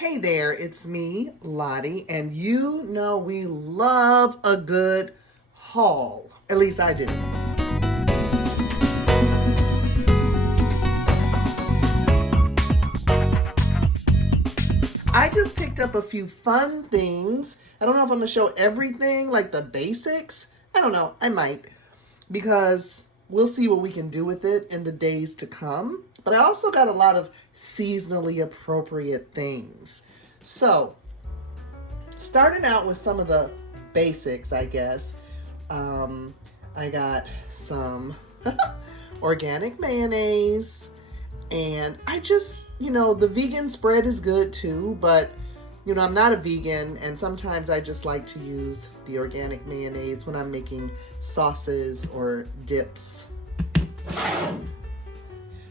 Hey there, it's me, Lottie, and you know we love a good haul. At least I do. I just picked up a few fun things. I don't know if I'm going to show everything, like the basics. I don't know, I might, because we'll see what we can do with it in the days to come. But I also got a lot of seasonally appropriate things. So, starting out with some of the basics, I guess. I got some organic mayonnaise, and I just, the vegan spread is good too, but I'm not a vegan, and sometimes I just like to use the organic mayonnaise when I'm making sauces or dips.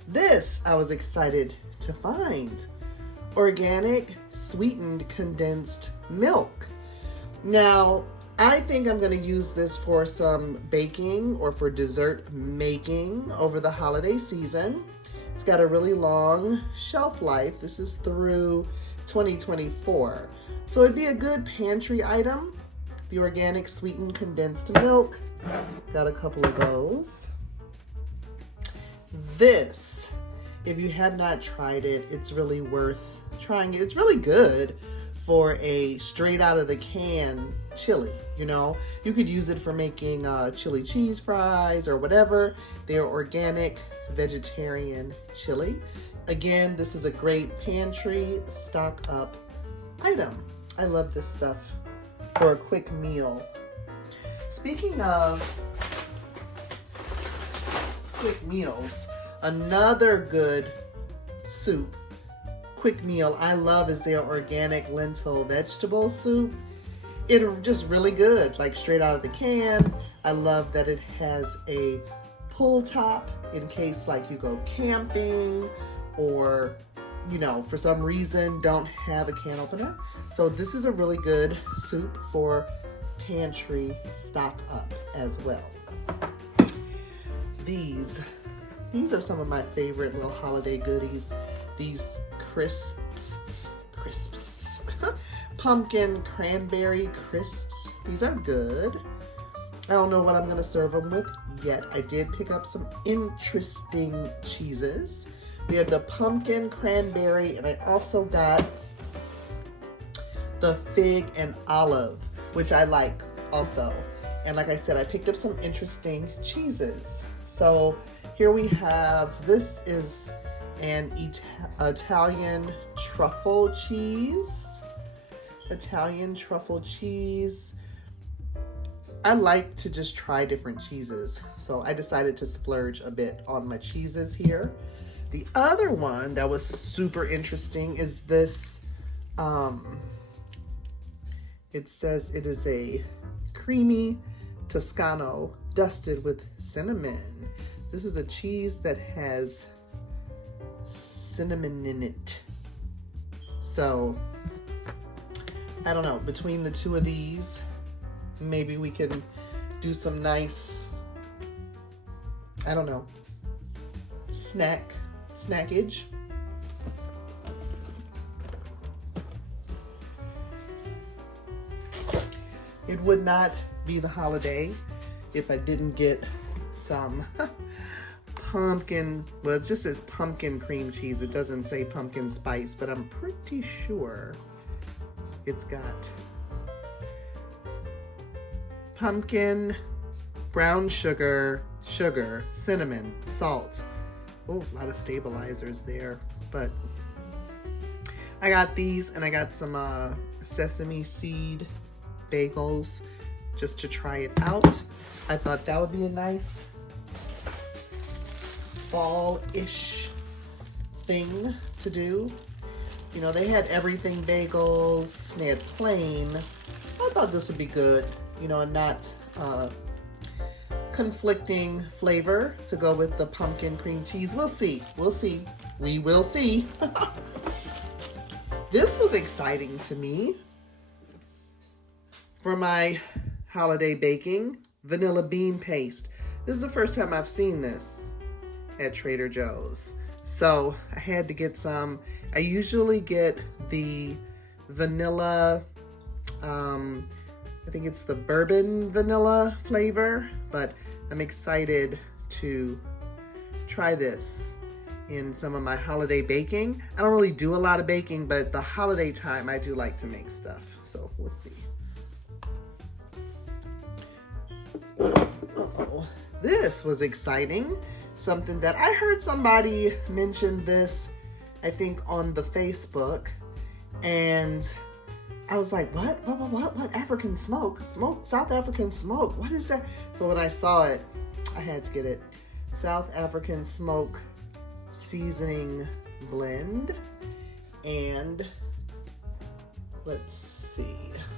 This I was excited to find. Organic sweetened condensed milk. Now, I think I'm going to use this for some baking or for dessert making over the holiday season. It's got a really long shelf life. This is through 2024. So it'd be a good pantry item. The organic sweetened condensed milk. Got a couple of those. This, if you have not tried it, it's really worth trying it. It's really good for a straight out of the can chili. You could use it for making chili cheese fries or whatever. They're organic vegetarian chili. Again, this is a great pantry stock up item. I love this stuff for a quick meal. Speaking of quick meals, another good soup, quick meal I love is their organic lentil vegetable soup. It's just really good, like straight out of the can. I love that it has a pull top in case like you go camping or, for some reason don't have a can opener. So this is a really good soup for pantry stock up as well. These are some of my favorite little holiday goodies. These crisps. Pumpkin cranberry crisps. These are good. I don't know what I'm gonna serve them with yet. I did pick up some interesting cheeses. We have the pumpkin cranberry, and I also got the fig and olive, which I like also. And like I said, I picked up some interesting cheeses. So here we have, this is an Italian truffle cheese. Italian truffle cheese. I like to just try different cheeses, so I decided to splurge a bit on my cheeses here. The other one that was super interesting is this, it says it is a creamy Toscano dusted with cinnamon. This is a cheese that has cinnamon in it. So, I don't know, between the two of these, maybe we can do some nice, I don't know, snackage. It would not be the holiday if I didn't get some pumpkin, well, it just says pumpkin cream cheese. It doesn't say pumpkin spice, but I'm pretty sure it's got pumpkin, brown sugar, cinnamon, salt. Oh, a lot of stabilizers there. But I got these, and I got some sesame seed bagels just to try it out. I thought that would be a nice fall-ish thing to do. They had everything bagels, they had plain. I thought this would be good, and not conflicting flavor to go with the pumpkin cream cheese. We'll see. We will see. This was exciting to me. For my holiday baking, vanilla bean paste. This is the first time I've seen this at Trader Joe's. So I had to get some. I usually get the vanilla, I think it's the bourbon vanilla flavor, but I'm excited to try this in some of my holiday baking. I don't really do a lot of baking, but at the holiday time, I do like to make stuff. So we'll see. Uh-oh. This was exciting. Something that I heard somebody mention this, I think on the Facebook, and I was like, what African smoke? South African smoke, what is that? So when I saw it, I had to get it. South African smoke seasoning blend. And let's see,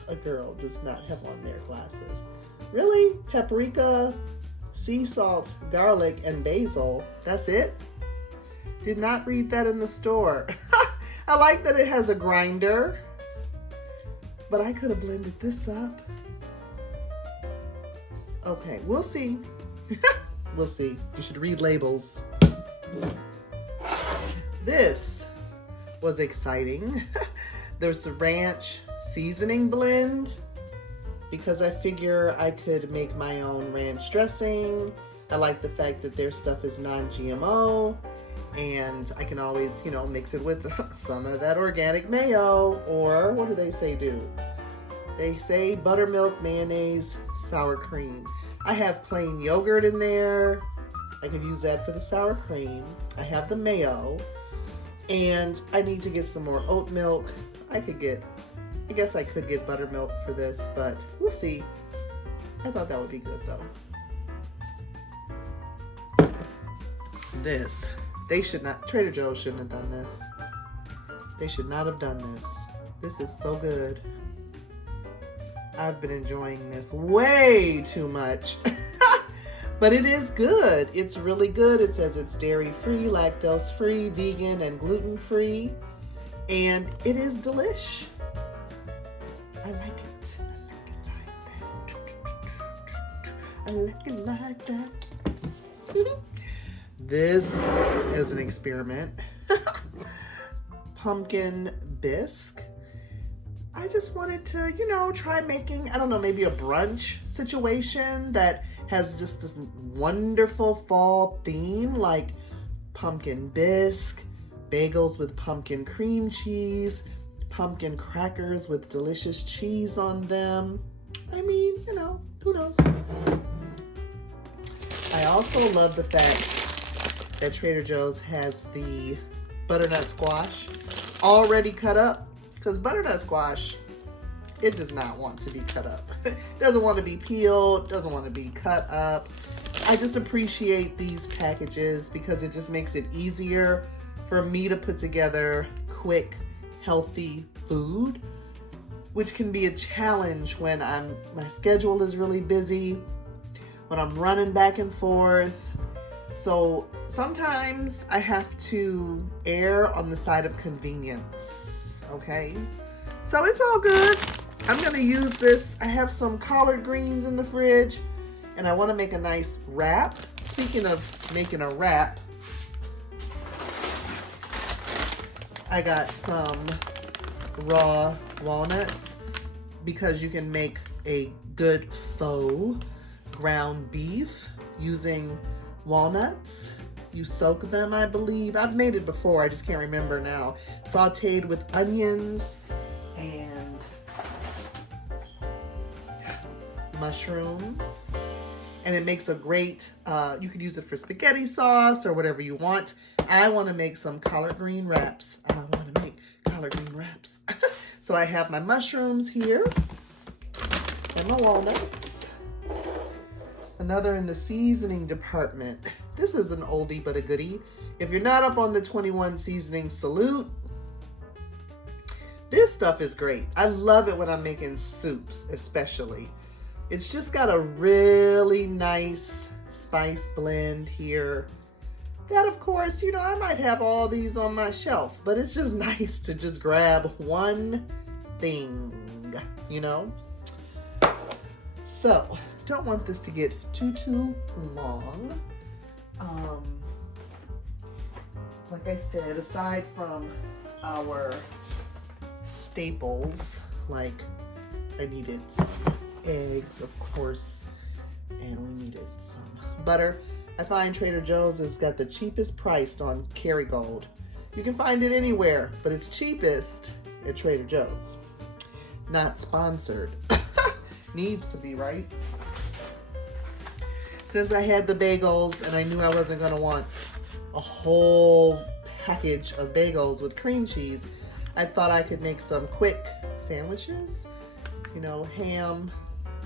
a girl does not have on their glasses. Really? Paprika, sea salt, garlic, and basil. That's it? Did not read that in the store. I like that it has a grinder, but I could have blended this up. Okay, we'll see. We'll see. You should read labels. This was exciting. There's a ranch seasoning blend because I figure I could make my own ranch dressing. I like the fact that their stuff is non-GMO, and I can always, you know, mix it with some of that organic mayo, or what do they say do? They say buttermilk, mayonnaise, sour cream. I have plain yogurt in there. I could use that for the sour cream. I have the mayo, and I need to get some more oat milk. I guess I could get buttermilk for this, but we'll see. I thought that would be good though. This, Trader Joe's shouldn't have done this. They should not have done this. This is so good. I've been enjoying this way too much. But it is good. It's really good. It says it's dairy-free, lactose-free, vegan, and gluten-free. And it is delish. I like it. I like it like that. This is an experiment. Pumpkin bisque. I just wanted to, you know, try making, I don't know, maybe a brunch situation that has just this wonderful fall theme, like pumpkin bisque, bagels with pumpkin cream cheese, pumpkin crackers with delicious cheese on them. I mean, you know, who knows? I also love the fact that Trader Joe's has the butternut squash already cut up, because butternut squash, it does not want to be cut up. It doesn't want to be peeled, doesn't want to be cut up. I just appreciate these packages because it just makes it easier for me to put together quick, healthy food, which can be a challenge when my schedule is really busy, when I'm running back and forth. So sometimes I have to err on the side of convenience, okay? So it's all good. I'm gonna use this. I have some collard greens in the fridge, and I wanna make a nice wrap. Speaking of making a wrap, I got some raw walnuts because you can make a good faux ground beef using walnuts. You soak them, I believe. I've made it before, I just can't remember now. Sauteed with onions and mushrooms. And it makes a great, you could use it for spaghetti sauce or whatever you want. I want to make some collard green wraps. So I have my mushrooms here and my walnuts. Another in the seasoning department. This is an oldie but a goodie. If you're not up on the 21 seasoning salute, this stuff is great. I love it when I'm making soups, especially. It's just got a really nice spice blend here. That, of course, you know, I might have all these on my shelf, but it's just nice to just grab one thing, you know? So, don't want this to get too long. like I said, aside from our staples, like I needed some eggs, of course, and we needed some butter. I find Trader Joe's has got the cheapest priced on Kerrygold. You can find it anywhere, but it's cheapest at Trader Joe's. Not sponsored. Needs to be, right? Since I had the bagels and I knew I wasn't gonna want a whole package of bagels with cream cheese, I thought I could make some quick sandwiches. You know, ham,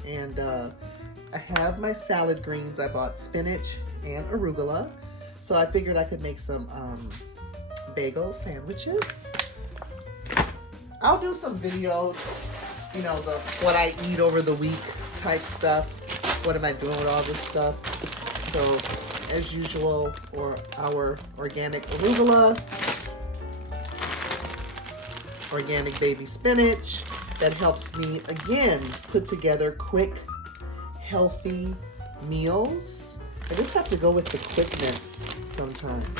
and I have my salad greens. I bought spinach and arugula. So I figured I could make some bagel sandwiches. I'll do some videos, you know, the what I eat over the week type stuff. What am I doing with all this stuff? So as usual, for our organic arugula, organic baby spinach, that helps me again put together quick, healthy meals. I just have to go with the quickness sometimes.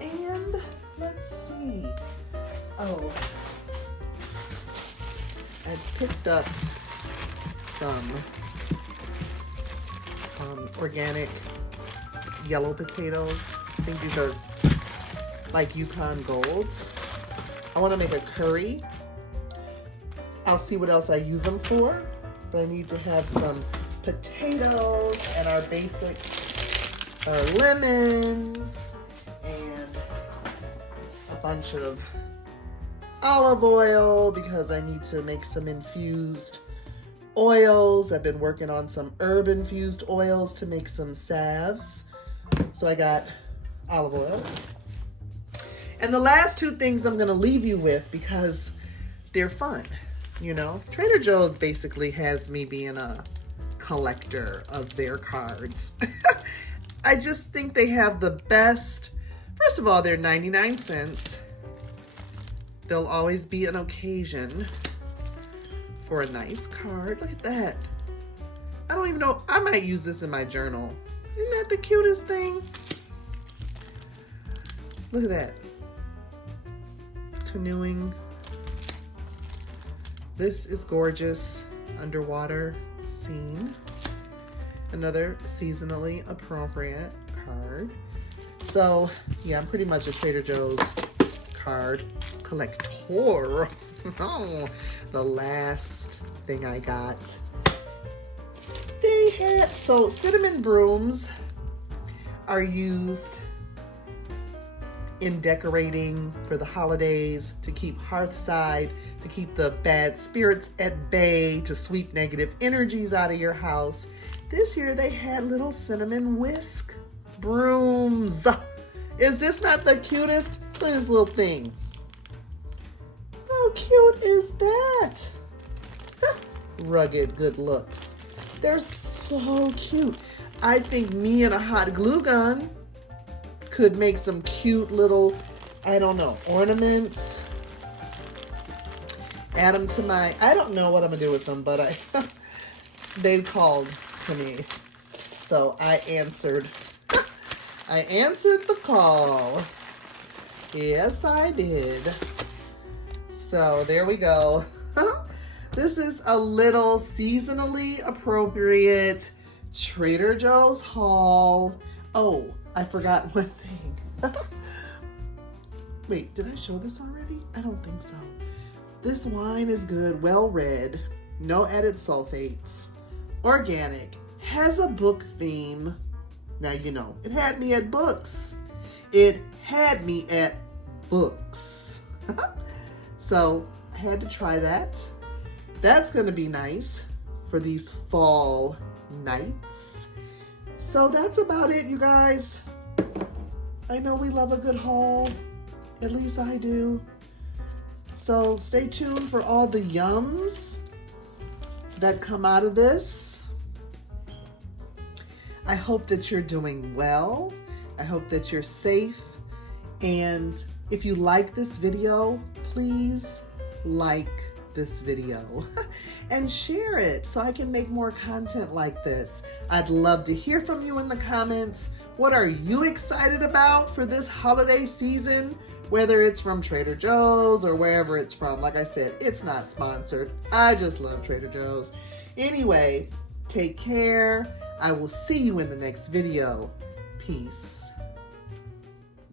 And let's see. Oh, I picked up some organic yellow potatoes. I think these are like Yukon Golds. I want to make a curry. I'll see what else I use them for, but I need to have some potatoes and our basics, our lemons, and a bunch of olive oil because I need to make some infused oils. I've been working on some herb infused oils to make some salves. So I got olive oil. And the last two things I'm going to leave you with because they're fun. You know, Trader Joe's basically has me being a collector of their cards. I just think they have the best. First of all, they're 99 cents. There'll always be an occasion for a nice card. Look at that. I don't even know. I might use this in my journal. Isn't that the cutest thing? Look at that. Canoeing. This is gorgeous underwater scene. Another seasonally appropriate card. So yeah, I'm pretty much a Trader Joe's card collector. Oh, the last thing I got. They had, so cinnamon brooms are used in decorating for the holidays, to keep hearthside, to keep the bad spirits at bay, to sweep negative energies out of your house. This year they had little cinnamon whisk brooms. Is this not the cutest? Look at this little thing. How cute is that? Rugged good looks. They're so cute. I think me and a hot glue gun could make some cute little, I don't know, ornaments. Add them to my, I don't know what I'm gonna do with them, but they called to me. So I answered. I answered the call. Yes, I did. So there we go. This is a little seasonally appropriate Trader Joe's haul. Oh, I forgot one thing. Wait, did I show this already? I don't think so. This wine is good, well read, no added sulfates, organic, has a book theme. Now you know, it had me at books. It had me at books. So I had to try that. That's gonna be nice for these fall nights. So that's about it, you guys. I know we love a good haul. At least I do. So stay tuned for all the yums that come out of this. I hope that you're doing well. I hope that you're safe. And if you like this video, please like this video and share it so I can make more content like this. I'd love to hear from you in the comments. What are you excited about for this holiday season? Whether it's from Trader Joe's or wherever it's from. Like I said, it's not sponsored. I just love Trader Joe's. Anyway, take care. I will see you in the next video. Peace.